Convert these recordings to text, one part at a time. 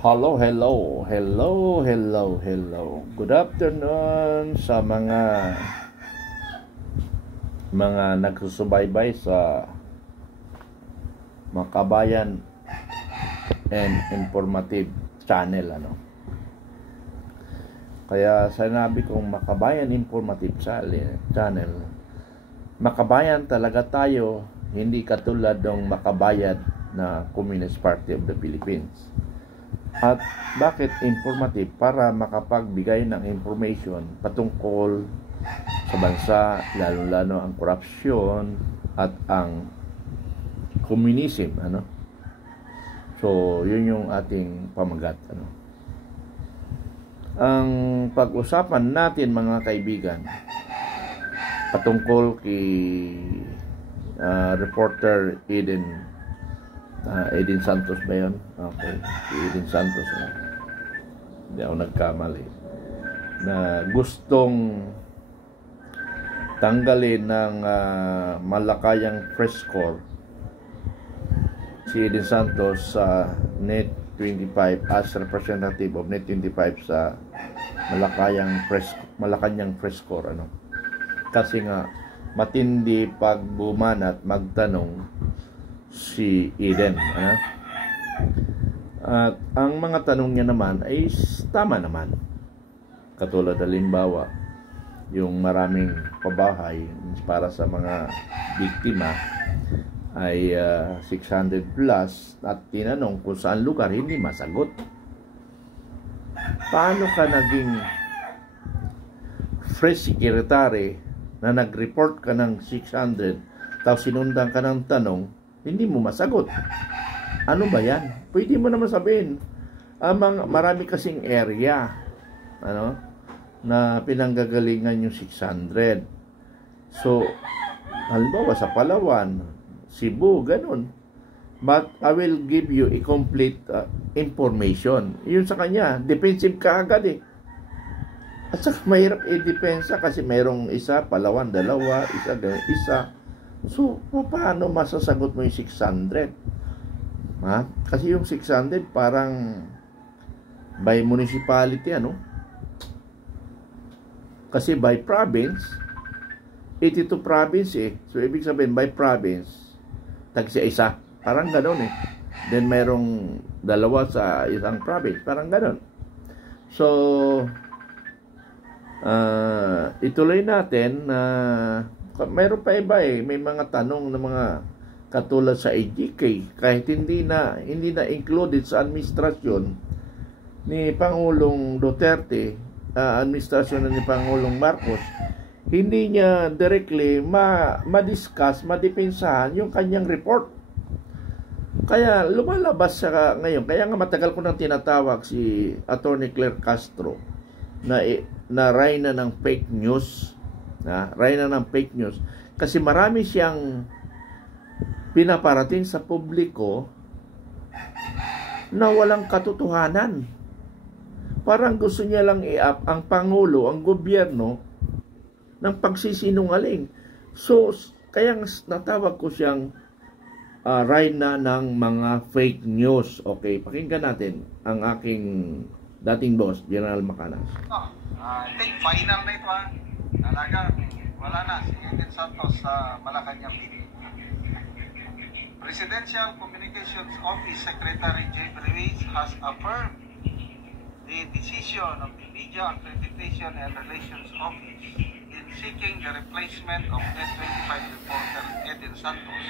Hello, hello, hello, hello, hello. Good afternoon sa mga nagsusubaybay sa Makabayan and Informative Channel, Kaya sinabi kong Makabayan Informative Channel. Makabayan talaga tayo, hindi katulad ng makabayan na Communist Party of the Philippines. At bakit informative? Para makapagbigay ng information patungkol sa bansa, lalo-lalo ang korupsyon at ang communism, So, yun yung ating pamagat, Ang pag-usapan natin, mga kaibigan, patungkol kay reporter Eden Santos ba yun? Okay, Eden Santos. Hindi ako nagkamali. Na gustong tanggalin ng Malakayang Press Corps si Eden Santos sa Net25 as representative of Net25 sa Malacanang Press Corps, Kasi nga matindi pagbuman at magtanong si Eden, At ang mga tanong niya naman ay tama naman. Katulad halimbawa, yung maraming pabahay para sa mga biktima ay 600 plus at tinanong kung saan lugar, hindi masagot. Paano ka naging fresh secretary na nag-report ka ng 600 tapos sinundan ka ng tanong, hindi mo masagot? Ano ba yan? Pwede mo naman sabihin, marami kasing area na pinanggagalingan yung 600. So, halimbawa sa Palawan, Cebu, ganun. But I will give you a complete information. Yun sa kanya, defensive ka agad . At saka mahirap i-depensa kasi mayroong isa, Palawan, dalawa, isa. So, paano masasagot mo yung 600? Kasi yung 600 parang by municipality, Kasi by province, 82 province So, ibig sabihin, by province, tag-isa. Parang gano'n Then, mayroong dalawa sa isang province. Parang gano'n. So, ituloy natin na mayroon pa iba may mga tanong na mga katulad sa AGK kahit hindi na included sa administrasyon ni Pangulong Duterte, administrasyon ni Pangulong Marcos, hindi niya directly ma-discuss, madepensahan yung kanyang report. Kaya lumalabas siya ngayon. Kaya nga matagal ko nang tinatawag si Attorney Claire Castro na reyna ng fake news. Reyna ng fake news. Kasi marami siyang pinaparating sa publiko na walang katotohanan. Parang gusto niya lang i-up ang Pangulo, ang gobyerno, ng pagsisinungaling. So, kaya natawag ko siyang reyna ng mga fake news. Okay, pakinggan natin ang aking dating boss, General Macanas. I think final na ito Talagang wala na si Eden Santos sa Malacanang meeting. Presidential Communications Office Secretary Jay Ruiz has affirmed the decision of the Media Accreditation and Relations Office in seeking the replacement of Net25 reporter Eden Santos,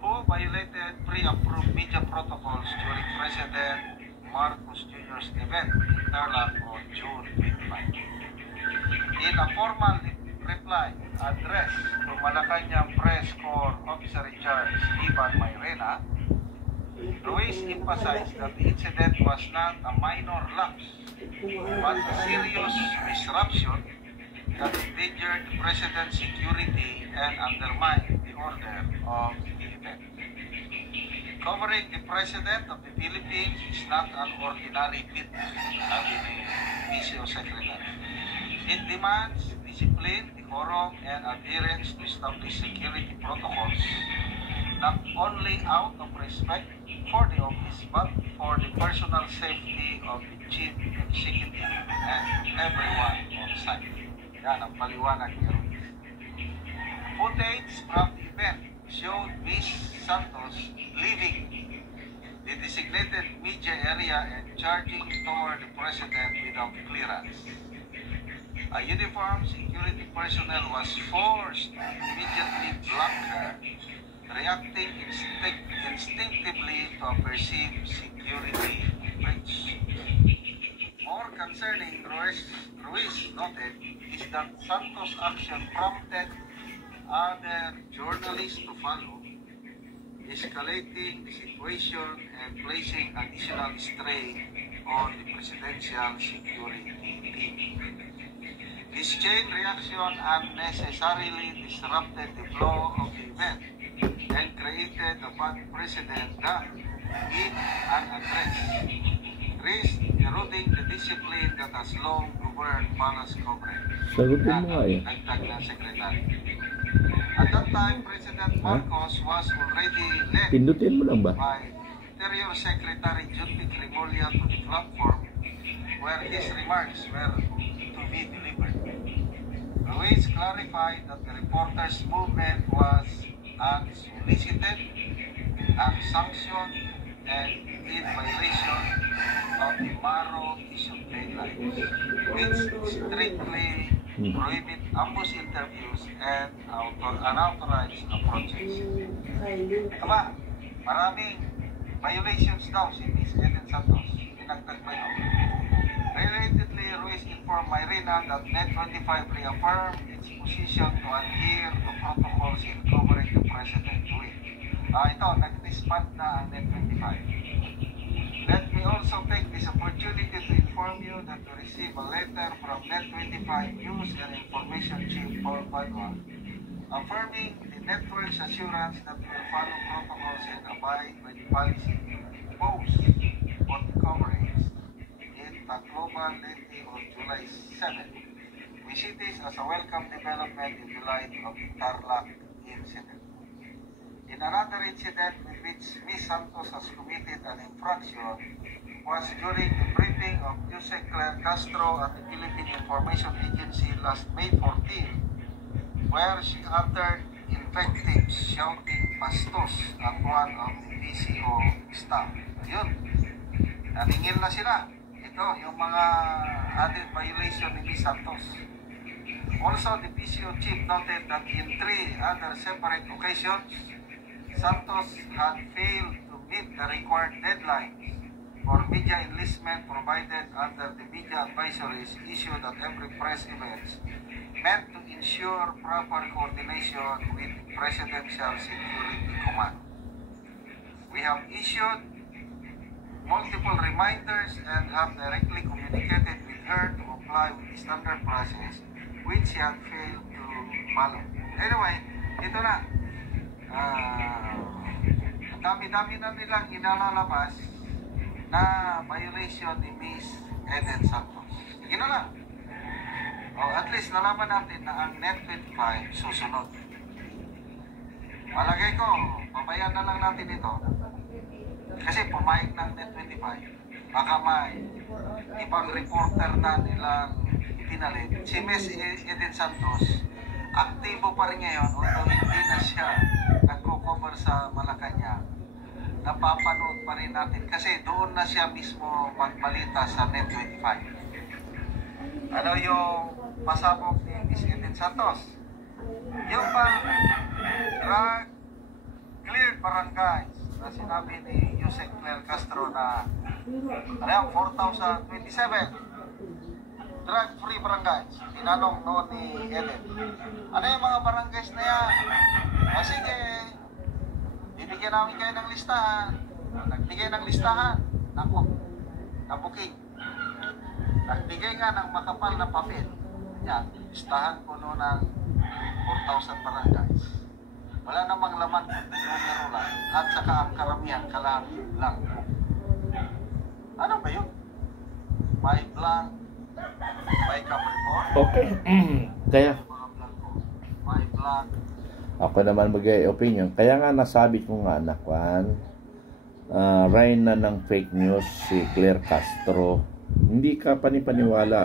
who violated pre-approved media protocols during President Marcos Jr.'s event in Tarlac on June 25. In a formal reply addressed to Malacanang Press Corps Officer in Charge Ivan Mayrena, Ruiz emphasized that the incident was not a minor lapse, but a serious disruption that endangered the President's security and undermined the order of the event. Covering the President of the Philippines is not an ordinary feat, sabi ni PCO Secretary. It demands discipline, decorum, and adherence to established security protocols not only out of respect for the office but for the personal safety of the chief executive and everyone on site. Yan ang paliwanag ni Ruiz. Footage from the event showed Ms. Santos leaving the designated media area and charging toward the president without clearance. A uniformed security personnel was forced to immediately block her, reacting instinctively to a perceived security breach. More concerning, Ruiz noted, is that Santos' action prompted other journalists to follow, escalating the situation and placing additional strain on the presidential security team. This chain reaction unnecessarily disrupted the flow of the event and created a bad precedent that, if unaddressed, risked eroding the discipline that has long governed palace coverage. Sagutin mo nga eh. Nagtag ng secretary. At that time, President Marcos was already led Pindutin mo lang ba? by Interior Secretary Junpig Remulla to the platform where his remarks were to be delivered. Ruiz clarified that the reporters' movement was unsolicited, unsanctioned, and in violation of the Maro issued guidelines, which strictly prohibit ambush interviews and unauthorized approaches. Aba, maraming violations daw si Ms. Eden Santos. Pinagtag pa yun. Relatedly, Ruiz informed Mayrina that Net25 reaffirmed its position to adhere to protocols in covering the president with. Ito, nag-disband na ang Net25. Let me also take this opportunity to inform you that we received a letter from Net25 News and Information Chief Paul Padua affirming the network's assurance that we will follow protocols and abide by the policy imposed on the coverage in Tacloban Leyte on July 7. We see this as a welcome development in the light of the Tarlac incident. In another incident in which Ms. Santos has committed an infraction was during the briefing of Yusek Claire Castro at the Philippine Information Agency last May 14, where she uttered invectives shouting pastos at one of the PCO staff. Yun, naningil na sila. Ito, yung mga added violation ni Ms. Santos. Also, the PCO chief noted that in 3 other separate occasions, Santos had failed to meet the required deadlines for media enlistment provided under the media advisories issued at every press event, meant to ensure proper coordination with the Presidential Security Command. We have issued multiple reminders and have directly communicated with her to comply with the standard process, which she had failed to follow. Anyway, ito na. Dami-dami na nilang inalalabas na violation ni Ms. Eden Santos. Sige na lang. At least nalaman natin na ang Net25 susunod. Malagay ko, pabayaan na lang natin ito. Kasi pumayag ng Net25. Baka may ibang reporter na nilang ipinalit. Si Ms. Eden Santos, aktibo pa rin ngayon, although hindi na siya nagko-cover sa Malacanang. Napapanood pa rin natin kasi doon na siya mismo magbalita sa Net25. Ano yung pasabog ni Ms. Eden Santos? Yung pang drug cleared barangays na sinabi ni Yusek Claire Castro na 4,027 drug-free barangays. Tinanong noon ni Eden, ano yung mga barangays na yan? Sige, bibigyan namin kayo ng listahan. Nagbigay ng listahan. Nako, nabuking. Nagbigay nga ng makapal na papel. Yan, listahan po noon ng 4,000 barangays. Wala namang laman numero lang. At saka ang karamihan kalahati lang po. Ano ba yun? May blank, may cup report. Okay. Kaya may blank, Ako naman mag-opinion. Kaya nga nasabi ko nga na reyna ng fake news si Claire Castro. Hindi ka panipaniwala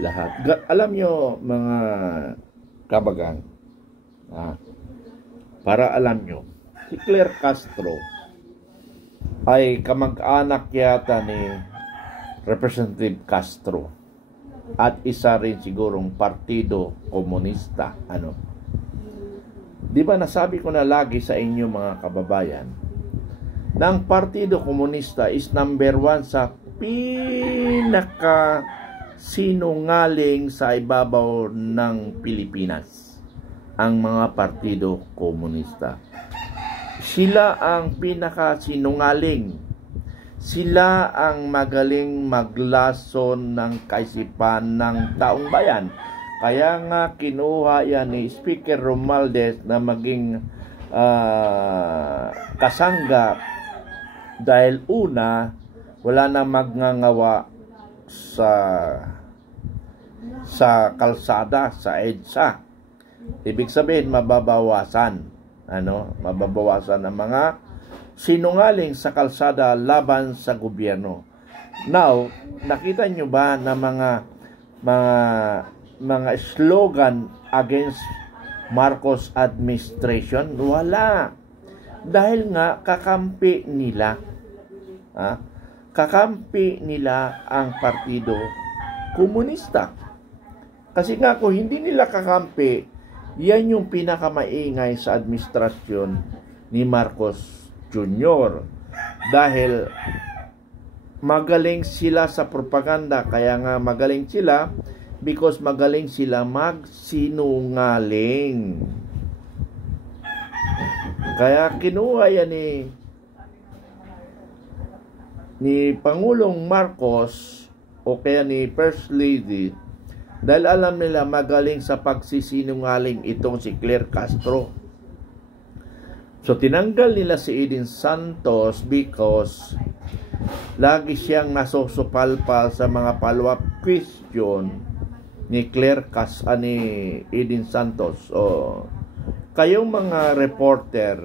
lahat. Alam nyo mga kabagang, para alam nyo, si Claire Castro ay kamag-anak yata ni Representative Castro at isa rin sigurong Partido Komunista. Di ba nasabi ko na lagi sa inyo mga kababayan na ang Partido Komunista is number 1 sa pinaka sinungaling sa ibabaw ng Pilipinas, ang mga Partido Komunista. Sila ang pinaka sinungaling. Sila ang magaling maglason ng kaisipan ng taong bayan. Kaya nga kinuha yan ni Speaker Romualdez na maging kasangga dahil una, wala na magngangawa sa kalsada, sa EDSA. Ibig sabihin, mababawasan ang mga sinungaling sa kalsada laban sa gobyerno. Now, nakita nyo ba na mga slogan against Marcos administration? Wala. Dahil nga kakampi nila. Kakampi nila ang Partido Komunista. Kasi nga kung hindi nila kakampi, yan yung pinakamaingay sa administrasyon ni Marcos Jr. Dahil magaling sila sa propaganda. Kaya nga magaling sila because magaling sila magsinungaling. Kaya kinuha yan ni Pangulong Marcos o kaya ni First Lady dahil alam nila magaling sa pagsisinungaling itong si Claire Castro. So tinanggal nila si Eden Santos because lagi siyang nasusupalpal sa mga follow-up question ni Claire Castro, ni Eden Santos. Kayong mga reporter,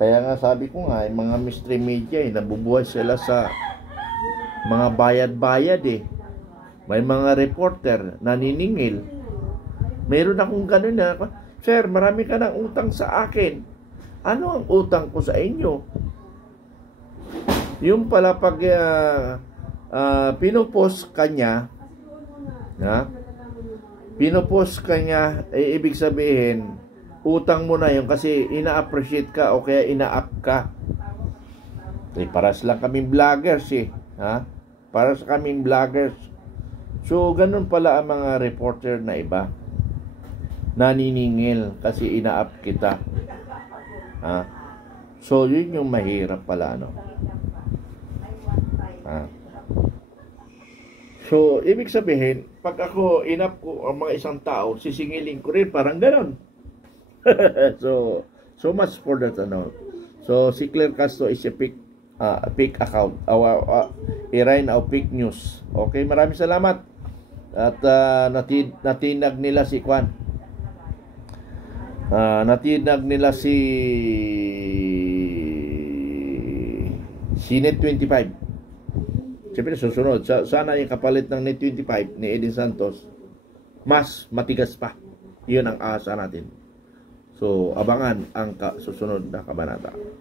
kaya nga sabi ko nga, mga mystery media, nabubuhay sila sa mga bayad-bayad May mga reporter naniningil. Meron akong ganun na, sir, marami ka ng utang sa akin. Ano ang utang ko sa inyo? Yung pala pag pinopost kanya, ibig sabihin, utang mo na yun kasi ina-appreciate ka o kaya ina-up ka. Paras lang kaming vloggers Paras kaming vloggers. So, ganun pala ang mga reporter na iba. Naniningil kasi ina-up kita. So, yun yung mahirap pala, So, ibig sabihin, pag ako in-up ko ang mga isang tao, sisingilin ko rin, parang ganon. So much for that, So, si Claire Castro is a fake account. Irain o fake news. Okay, maraming salamat. At natinag nila si Kwan. Natinag nila si Net 25. Siyempre susunod. Sana yung kapalit ng Net 25 ni Eden Santos mas matigas pa. Yun ang asa natin. So, abangan ang susunod na kabanata.